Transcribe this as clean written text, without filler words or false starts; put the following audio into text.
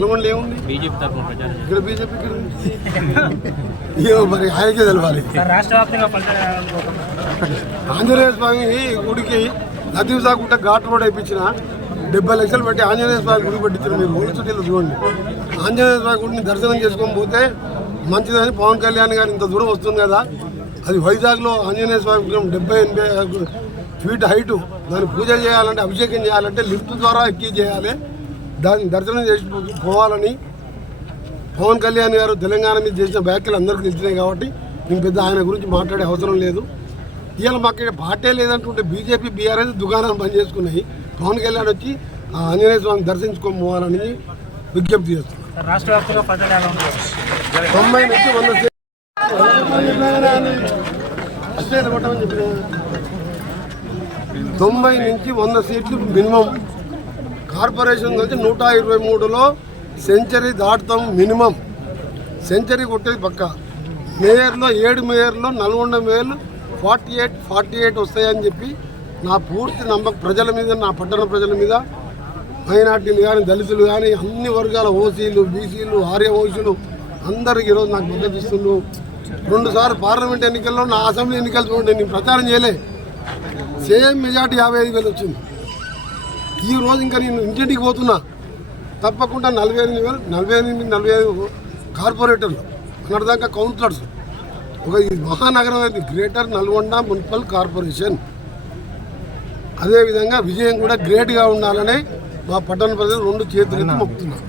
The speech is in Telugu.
నల్గొండలో ఏముంది బీజేపీ తరఫున ప్రచారం ఇక్కడ బీజేపీ ఏమో మరి ఆయనకే తెలవాలి. ఆంజనేయ స్వామి గుడికి నదీసాగుంట ఘాట్ రోడ్ వేయించిన 70 లక్షలు పెట్టి ఆంజనేయ స్వామి గుడి పెట్టించారు. మీరు ఊరి చుట్టూ చూడండి. ఆంజనేయ స్వామి గుడిని దర్శనం చేసుకొని పోతే మంచిదని పవన్ కళ్యాణ్ గారు ఇంత దూరం వస్తుంది కదా. అది వైజాగ్లో ఆంజనేయ స్వామి విగ్రహం 70-80 ఫీట్ హైటు. దాన్ని పూజ చేయాలంటే అభిషేకం చేయాలంటే లిఫ్ట్ ద్వారా ఎక్కి చేయాలి. దాన్ని దర్శనం చేసి పోవాలని పవన్ కళ్యాణ్ గారు తెలంగాణ మీద చేసిన వ్యాఖ్యలు అందరికీ తెలిసినాయి కాబట్టి నేను పెద్ద ఆయన గురించి మాట్లాడే అవసరం లేదు. ఇవాళ మాకు ఇక్కడ పార్టీ లేదంటుంటే బీజేపీ బీఆర్ఎస్ దుకాణం బంద్ చేసుకున్నాయి. పవన్ కళ్యాణ్ వచ్చి ఆంజనేయ స్వామిని దర్శించుకొని పోవాలని విజ్ఞప్తి చేస్తున్నాం. 90 నుంచి 100 సీట్లు మినిమం. కార్పొరేషన్ కలిసి 123లో సెంచరీ దాటుతాం మినిమం. సెంచరీ కొట్టేది పక్క. మేయర్లో 7 మేయర్లో నల్గొండ మేయర్లు 48 వస్తాయని చెప్పి నా పూర్తి నమ్మకం ప్రజల మీద, నా పట్టణ ప్రజల మీద, మైనార్టీలు కానీ దళితులు కానీ అన్ని వర్గాల ఓసీలు, బీసీలు, ఆర్యవైశ్యులు అందరికి ఈరోజు నాకు మద్దతు ఇస్తున్నారు. 2 సార్లు పార్లమెంట్ ఎన్నికల్లో నా అసెంబ్లీ ఎన్నికలు చూడండి, నేను ప్రచారం చేయలే. సేమ్ మెజార్టీ 55,000 వచ్చింది. ఈరోజు ఇంకా నేను ఇంటింటికి పోతున్నా. తప్పకుండా 45 కార్పొరేటర్లు అన్నదాకా కౌన్సిలర్స్ ఒక మహానగరం అయింది గ్రేటర్ నల్గొండ మున్సిపల్ కార్పొరేషన్. అదేవిధంగా విజయం కూడా గ్రేట్గా ఉండాలని మా పట్టణ ప్రజలు 2 చేతులెత్తి మొక్కుతున్నారు.